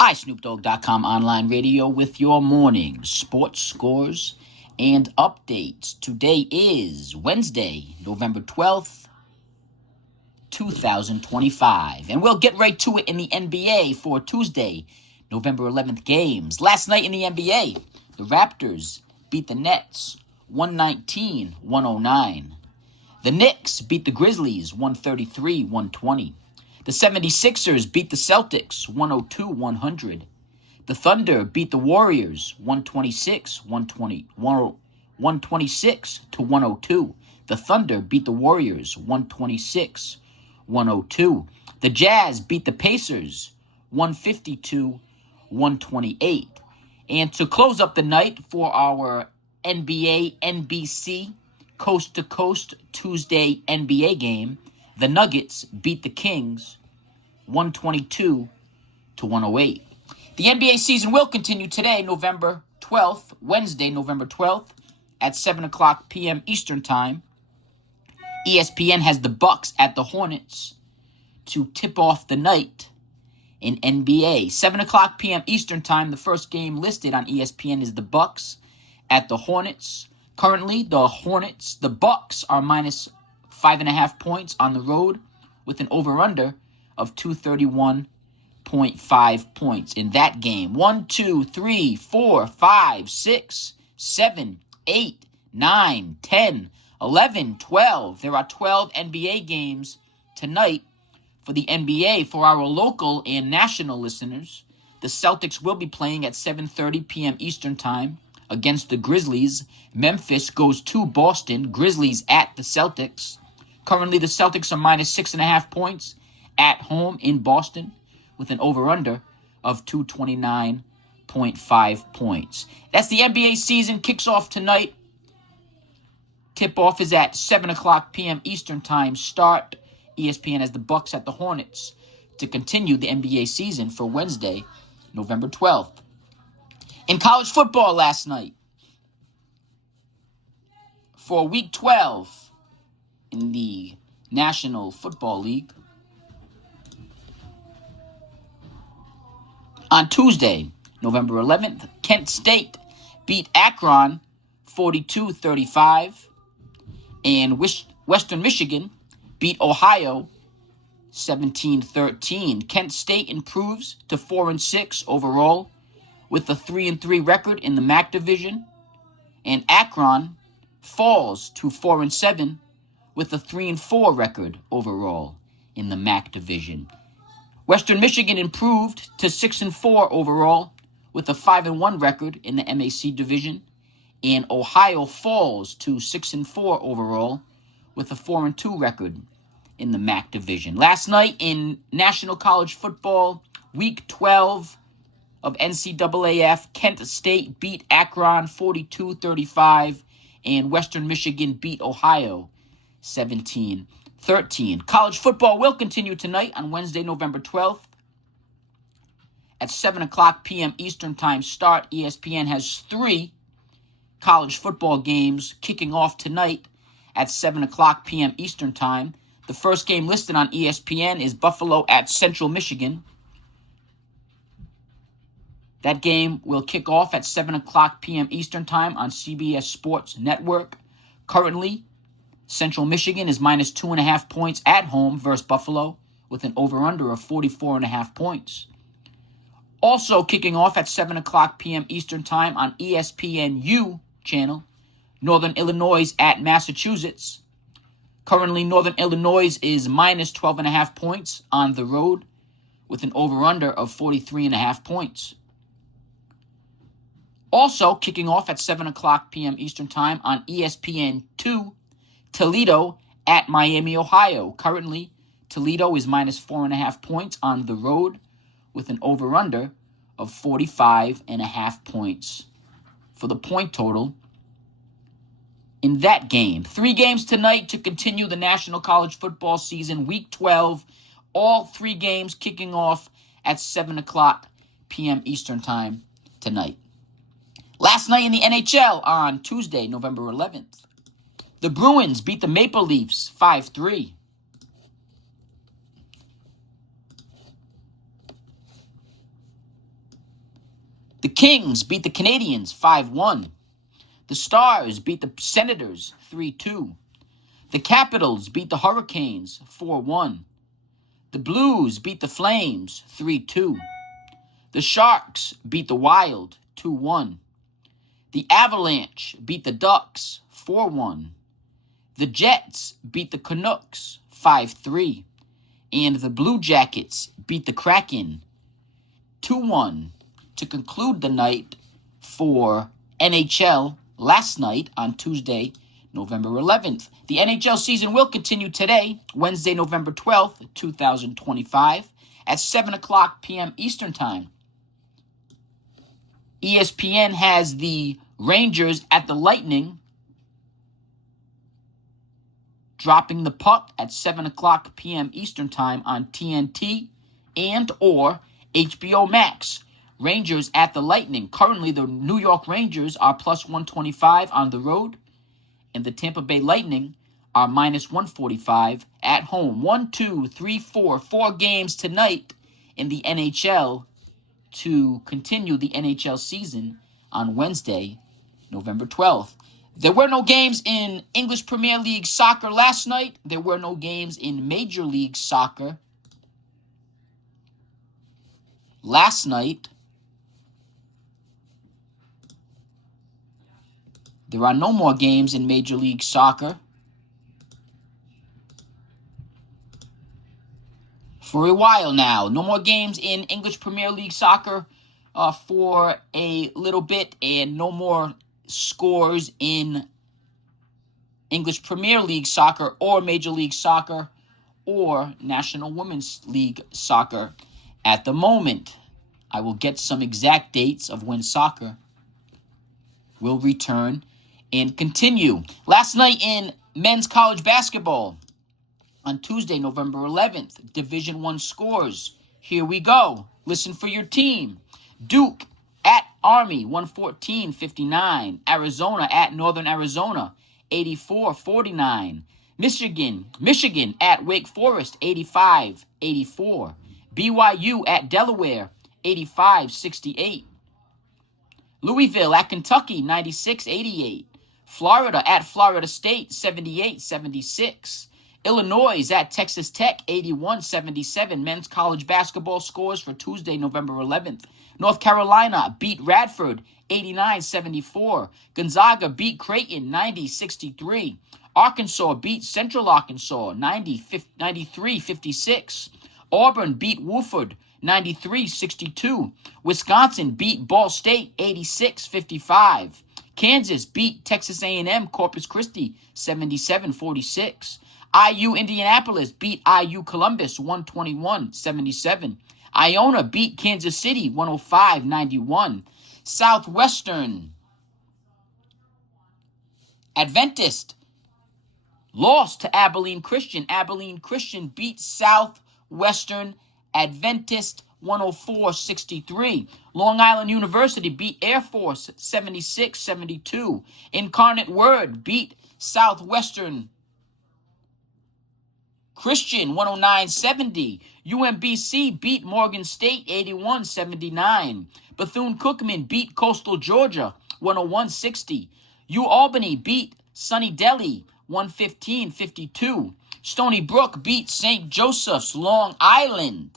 iSnoopDogg.com online radio with your morning sports scores and updates. Today is Wednesday, November 12th, 2025. And we'll get right to it in the NBA for Tuesday, November 11th games. Last night in the NBA, the Raptors beat the Nets 119-109. The Knicks beat the Grizzlies 133-120. The 76ers beat the Celtics 102-100. The Thunder beat the Warriors 126-102. The Thunder beat the Warriors 126-102. The Jazz beat the Pacers 152-128. And to close up the night for our NBA NBC Coast to Coast Tuesday NBA game, the Nuggets beat the Kings 122-108. The NBA season will continue today, November 12th, Wednesday, November 12th, at 7 o'clock p.m. Eastern Time. ESPN has the Bucks at the Hornets to tip off the night in NBA. 7 o'clock p.m. Eastern Time, the first game listed on ESPN is the Bucks at the Hornets. Currently, the Bucks are minus 5.5 points on the road with an over-under of 231.5 points in that game. 1, 2, 3, 4, 5, 6, 7, 8, 9, 10, 11, 12. There are 12 NBA games tonight for the NBA. For our local and national listeners, the Celtics will be playing at 7:30 p.m. Eastern Time against the Grizzlies. Memphis goes to Boston. Grizzlies at the Celtics. Currently, the Celtics are minus 6.5 points at home in Boston with an over-under of 229.5 points. That's the NBA season. Kicks off tonight. Tip-off is at 7 o'clock p.m. Eastern Time. Start. ESPN has the Bucks at the Hornets to continue the NBA season for Wednesday, November 12th. In college football last night, for Week 12 in the National Football League, on Tuesday, November 11th, Kent State beat Akron 42-35, and Western Michigan beat Ohio 17-13. Kent State improves to 4-6 overall with a 3-3 record in the MAC division, and Akron falls to 4-7 with a 3-4 record overall in the MAC division. Western Michigan improved to 6-4 overall with a 5-1 record in the MAC division, and Ohio falls to 6-4 overall with a 4-2 record in the MAC division. Last night in National College Football, Week 12 of NCAAF, Kent State beat Akron 42-35, and Western Michigan beat Ohio 17-13. College football will continue tonight on Wednesday, November 12th at 7 o'clock p.m. Eastern Time start. ESPN has 3 college football games kicking off tonight at 7 o'clock p.m. Eastern Time. The first game listed on ESPN is Buffalo at Central Michigan. That game will kick off at 7 o'clock p.m. Eastern Time on CBS Sports Network. Currently, Central Michigan is minus 2.5 points at home versus Buffalo with an over-under of 44.5 points. Also kicking off at 7 o'clock p.m. Eastern Time on ESPNU channel, Northern Illinois at Massachusetts. Currently, Northern Illinois is minus 12.5 points on the road with an over-under of 43.5 points. Also kicking off at 7 o'clock p.m. Eastern Time on ESPN2, Toledo at Miami, Ohio. Currently, Toledo is minus 4.5 points on the road with an over-under of 45.5 points for the point total in that game. 3 games tonight to continue the National College Football season, Week 12. All 3 games kicking off at 7 o'clock p.m. Eastern Time tonight. Last night in the NHL on Tuesday, November 11th, the Bruins beat the Maple Leafs 5-3. The Kings beat the Canadiens 5-1. The Stars beat the Senators 3-2. The Capitals beat the Hurricanes 4-1. The Blues beat the Flames 3-2. The Sharks beat the Wild 2-1. The Avalanche beat the Ducks 4-1. The Jets beat the Canucks 5-3. And the Blue Jackets beat the Kraken 2-1 to conclude the night for NHL last night on Tuesday, November 11th. The NHL season will continue today, Wednesday, November 12th, 2025, at 7 o'clock p.m. Eastern Time. ESPN has the Rangers at the Lightning dropping the puck at 7 o'clock p.m. Eastern Time on TNT and or HBO Max. Rangers at the Lightning. Currently, the New York Rangers are plus 125 on the road, and the Tampa Bay Lightning are minus 145 at home. 4 games tonight in the NHL to continue the NHL season on Wednesday, November 12th. There were no games in English Premier League soccer last night. There were no games in Major League Soccer last night. There are no more games in Major League Soccer for a while now. No more games in English Premier League Soccer for a little bit, and no more scores in English Premier League Soccer or Major League Soccer or National Women's League Soccer at the moment. I will get some exact dates of when soccer will return and continue. Last night in men's college basketball, on Tuesday, November 11th, Division I scores. Here we go. Listen for your team. Duke at Army, 114-59. Arizona at Northern Arizona, 84-49. Michigan at Wake Forest, 85-84. BYU at Delaware, 85-68. Louisville at Kentucky, 96-88. Florida at Florida State, 78-76. Illinois at Texas Tech, 81-77. Men's college basketball scores for Tuesday, November 11th. North Carolina beat Radford, 89-74. Gonzaga beat Creighton, 90-63. Arkansas beat Central Arkansas, 93-56. Auburn beat Wofford, 93-62. Wisconsin beat Ball State, 86-55. Kansas beat Texas A&M Corpus Christi, 77-46. IU Indianapolis beat IU Columbus, 121-77. Iona beat Kansas City, 105-91. Southwestern Adventist lost to Abilene Christian. Abilene Christian beat Southwestern Adventist 104-63. Long Island University beat Air Force 76-72. Incarnate Word beat Southwestern Christian 109-70. UMBC beat Morgan State 81-79. Bethune-Cookman beat Coastal Georgia 101-60. U-Albany beat Sunny Delhi 115-52. Stony Brook beat St. Joseph's Long Island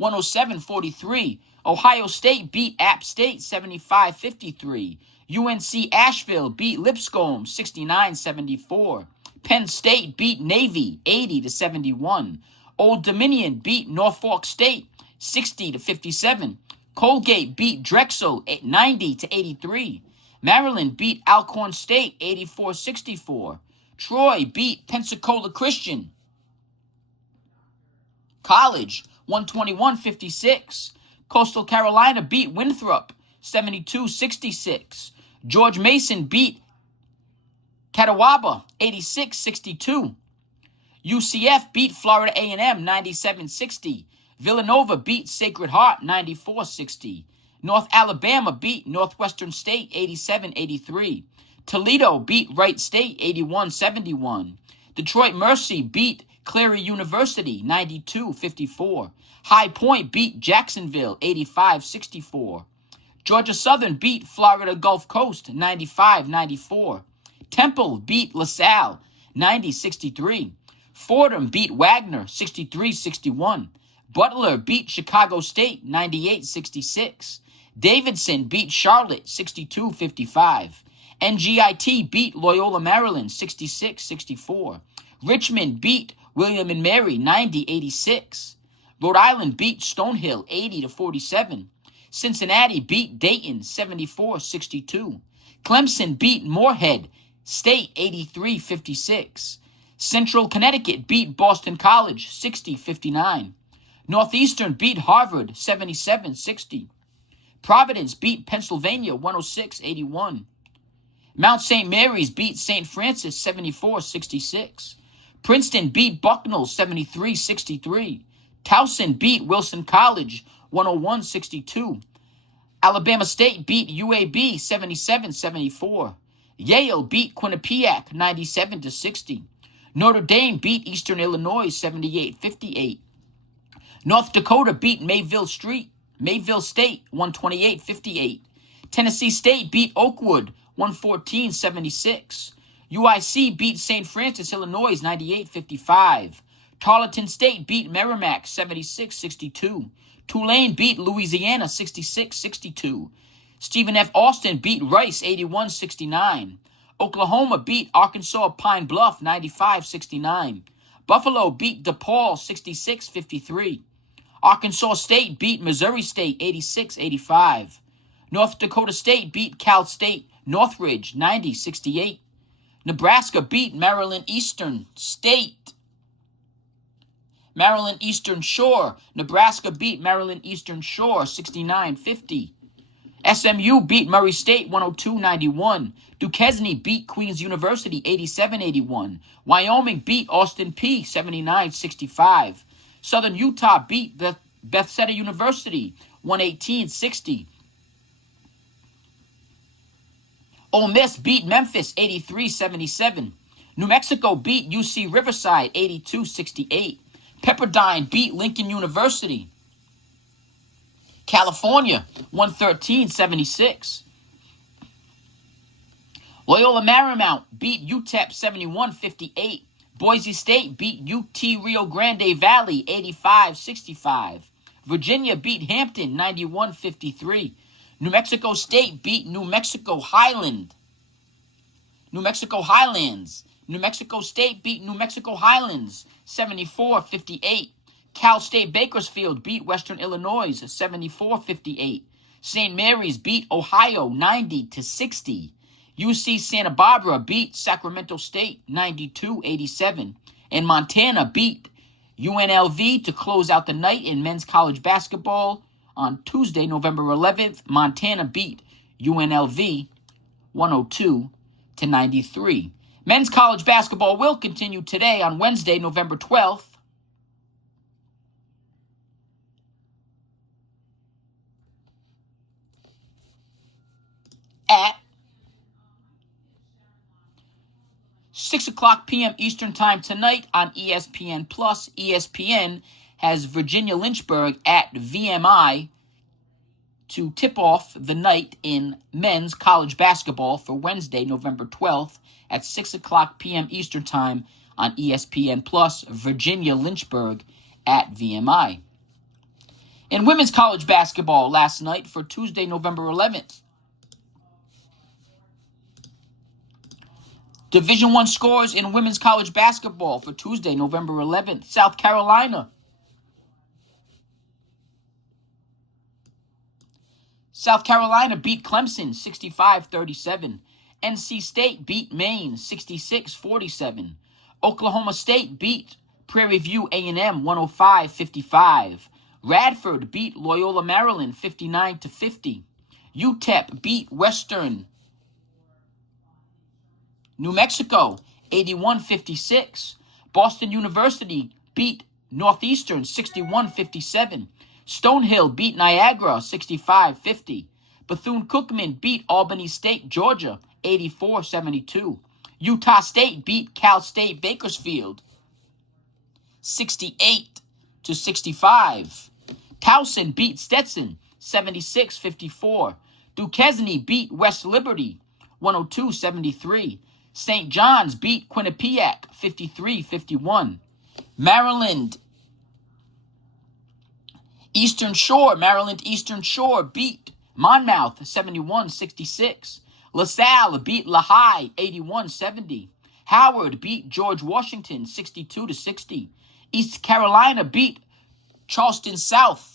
107-43. Ohio State beat App State 75-53. UNC Asheville beat Lipscomb 69-74. Penn State beat Navy 80-71. Old Dominion beat Norfolk State 60-57. Colgate beat Drexel 90-83. Maryland beat Alcorn State 84-64. Troy beat Pensacola Christian College 121-56. Coastal Carolina beat Winthrop 72-66. George Mason beat Catawba 86-62. UCF beat Florida A&M 97-60. Villanova beat Sacred Heart 94-60. North Alabama beat Northwestern State 87-83. Toledo beat Wright State 81-71. Detroit Mercy beat Cleary University 92-54. High Point beat Jacksonville 85-64. Georgia Southern beat Florida Gulf Coast 95-94. Temple beat LaSalle 90-63. Fordham beat Wagner 63-61. Butler beat Chicago State 98-66. Davidson beat Charlotte 62-55. NGIT beat Loyola Maryland 66-64. Richmond beat William and Mary 90-86. Rhode Island beat Stonehill 80-47. Cincinnati beat Dayton 74-62. Clemson beat Morehead State 83-56. Central Connecticut beat Boston College 60-59. Northeastern beat Harvard 77-60. Providence beat Pennsylvania 106-81. Mount St. Mary's beat St. Francis 74-66. Princeton beat Bucknell 73-63. Towson beat Wilson College 101-62. Alabama State beat UAB 77-74. Yale beat Quinnipiac 97-60. Notre Dame beat Eastern Illinois 78-58. North Dakota beat Mayville State 128-58. Tennessee State beat Oakwood 114-76. UIC beat St. Francis, Illinois 98-55. Tarleton State beat Merrimack 76-62. Tulane beat Louisiana 66-62. Stephen F. Austin beat Rice 81-69. Oklahoma beat Arkansas Pine Bluff 95-69. Buffalo beat DePaul 66-53. Arkansas State beat Missouri State 86-85. North Dakota State beat Cal State Northridge 90-68. Nebraska beat Maryland Eastern Shore. Nebraska beat Maryland Eastern Shore 69-50. SMU beat Murray State 102-91. Duquesne beat Queens University 87-81. Wyoming beat Austin Peay 79-65. Southern Utah beat Bethesda University 118-60. Ole Miss beat Memphis 83-77. New Mexico beat UC Riverside 82-68. Pepperdine beat Lincoln University. California 113-76. Loyola Marymount beat UTEP 71-58. Boise State beat UT Rio Grande Valley 85-65. Virginia beat Hampton 91-53. New Mexico State beat New Mexico Highlands. New Mexico State beat New Mexico Highlands 74-58. Cal State Bakersfield beat Western Illinois 74-58. St. Mary's beat Ohio 90-60. UC Santa Barbara beat Sacramento State 92-87. And Montana beat UNLV to close out the night in men's college basketball. On Tuesday, November 11th, Montana beat UNLV 102-93. Men's college basketball will continue today on Wednesday, November 12th. At 6 o'clock p.m. Eastern Time tonight on ESPN+. ESPN has Virginia Lynchburg at VMI to tip off the night in men's college basketball for Wednesday, November 12th at 6 o'clock p.m. Eastern Time on ESPN+. Virginia Lynchburg at VMI. In women's college basketball last night for Tuesday, November 11th, Division I scores in women's college basketball for Tuesday, November 11th. South Carolina beat Clemson 65-37. NC State beat Maine 66-47. Oklahoma State beat Prairie View A&M 105-55. Radford beat Loyola Maryland 59-50. UTEP beat Western New Mexico 81-56. Boston University beat Northeastern 61-57. Stonehill beat Niagara 65-50. Bethune-Cookman beat Albany State, Georgia 84-72. Utah State beat Cal State Bakersfield 68-65. Towson beat Stetson 76-54. Duquesne beat West Liberty 102-73. St. John's beat Quinnipiac 53-51. Maryland Eastern Shore beat Monmouth 71-66. LaSalle beat Lehigh 81-70. Howard beat George Washington 62-60. East Carolina beat Charleston Southern.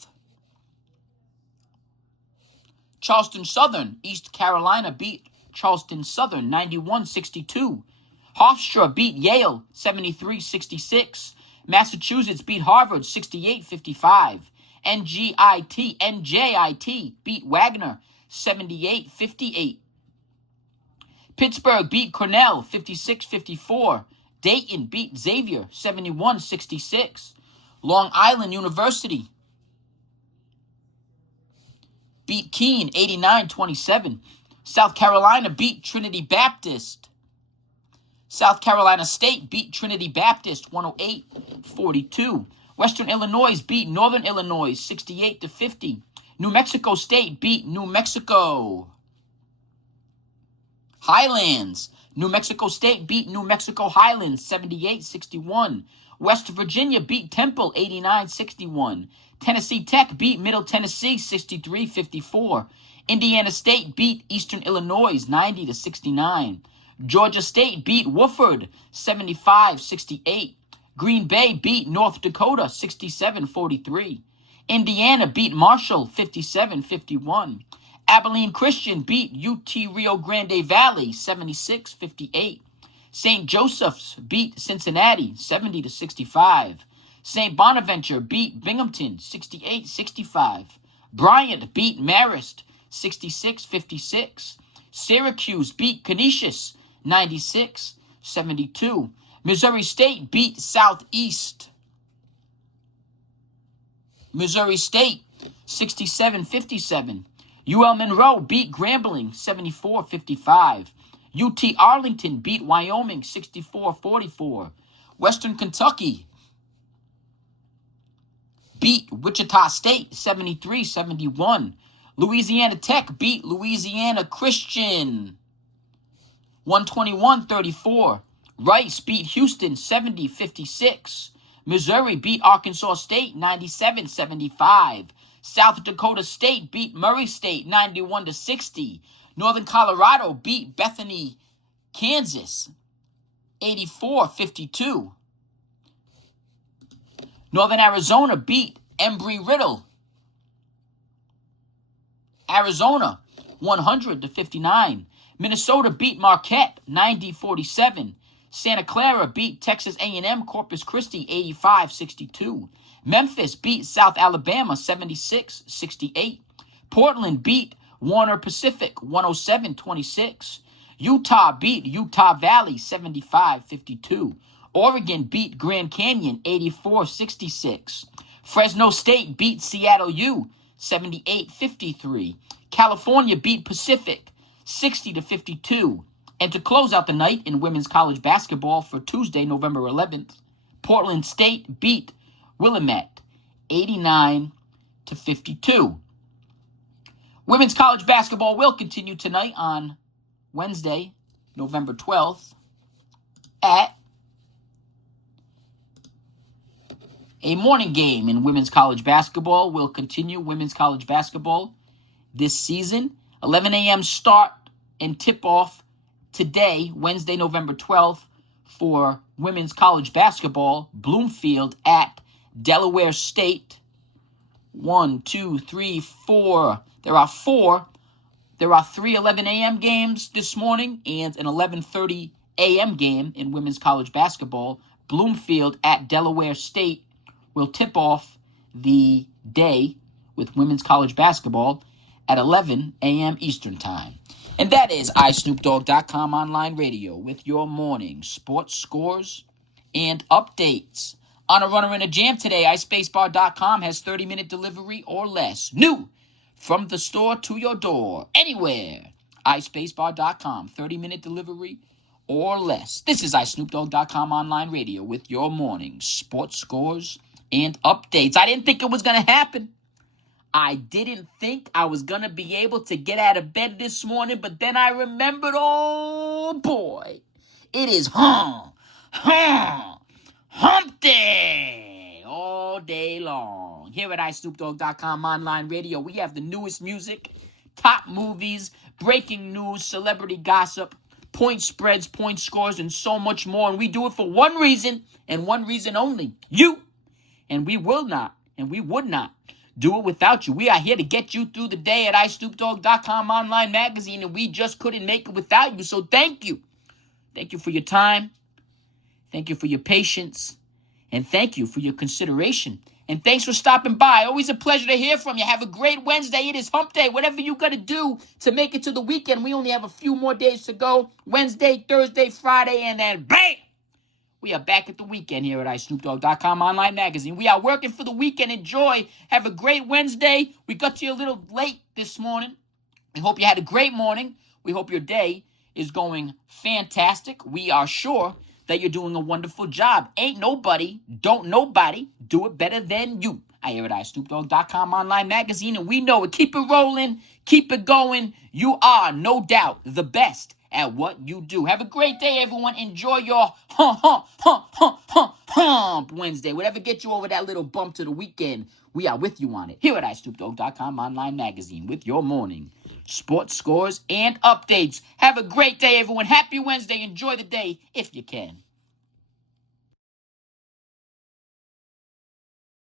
East Carolina beat Charleston Southern 91-62. Hofstra beat Yale 73-66. Massachusetts beat Harvard 68-55. NJIT beat Wagner 78-58. Pittsburgh beat Cornell 56-54. Dayton beat Xavier 71-66. Long Island University beat Keene 89-27. South Carolina beat Trinity Baptist. South Carolina State beat Trinity Baptist 108-42. Western Illinois beat Northern Illinois 68-50. New Mexico State beat New Mexico Highlands. New Mexico State beat New Mexico Highlands 78-61. West Virginia beat Temple 89-61. Tennessee Tech beat Middle Tennessee 63-54. Indiana State beat Eastern Illinois 90-69. Georgia State beat Wofford 75-68. Green Bay beat North Dakota 67-43. Indiana beat Marshall 57-51. Abilene Christian beat UT Rio Grande Valley 76-58. St. Joseph's beat Cincinnati 70-65. St. Bonaventure beat Binghamton 68-65. Bryant beat Marist 66-56. Syracuse beat Canisius 96-72. Missouri State beat Southeast. Missouri State 67-57. UL Monroe beat Grambling 74-55. UT Arlington beat Wyoming 64-44. Western Kentucky beat Wichita State 73-71. Louisiana Tech beat Louisiana Christian 121-34. Rice beat Houston 70-56. Missouri beat Arkansas State 97-75. South Dakota State beat Murray State 91-60. Northern Colorado beat Bethany, Kansas 84-52. Northern Arizona beat Embry-Riddle, Arizona 100-59. Minnesota beat Marquette 90-47. Santa Clara beat Texas A&M Corpus Christi 85-62. Memphis beat South Alabama 76-68. Portland beat Warner Pacific 107-26. Utah beat Utah Valley 75-52. Oregon beat Grand Canyon 84-66. Fresno State beat Seattle U 78-53. California beat Pacific 60-52. And to close out the night in women's college basketball for Tuesday, November 11th, Portland State beat Willamette 89-52. Women's college basketball will continue tonight on Wednesday, November 12th at a morning game in women's college basketball. Will continue women's college basketball this season. 11 a.m. start and tip-off today, Wednesday, November 12th, for women's college basketball. Bloomfield at Delaware State. 1, 2, 3, 4. There are 4. There are 3 11 a.m. games this morning and an 11:30 a.m. game in women's college basketball. Bloomfield at Delaware State will tip off the day with women's college basketball at 11 a.m. Eastern Time. And that is iSnoopDogg.com online radio with your morning sports scores and updates. On a runner in a jam today, iSpaceBar.com has 30-minute delivery or less. New from the store to your door, anywhere. iSpaceBar.com, 30-minute delivery or less. This is iSnoopDogg.com online radio with your morning sports scores and updates. I didn't think it was going to happen. I didn't think I was going to be able to get out of bed this morning, but then I remembered, oh boy, it is hump day all day long. Here at iSnoopDogg.com online radio, we have the newest music, top movies, breaking news, celebrity gossip, point spreads, point scores, and so much more. And we do it for one reason and one reason only, you. And we will not, and we would not do it without you. We are here to get you through the day at iSnoopDogg.com online magazine, and we just couldn't make it without you. So thank you. Thank you for your time. Thank you for your patience. And thank you for your consideration. And thanks for stopping by. Always a pleasure to hear from you. Have a great Wednesday. It is hump day. Whatever you got to do to make it to the weekend. We only have a few more days to go. Wednesday, Thursday, Friday, and then bam! We are back at the weekend here at iSnoopDogg.com online magazine. We are working for the weekend. Enjoy. Have a great Wednesday. We got you a little late this morning. We hope you had a great morning. We hope your day is going fantastic. We are sure that you're doing a wonderful job. Ain't nobody, don't nobody do it better than you. I hear it at iSnoopDogg.com online magazine, and we know it. Keep it rolling. Keep it going. You are, no doubt, the best at what you do. Have a great day, everyone. Enjoy your hump Wednesday. Whatever gets you over that little bump to the weekend, we are with you on it. Here at iSnoopDogg.com online magazine with your morning sports scores and updates. Have a great day, everyone. Happy Wednesday. Enjoy the day if you can.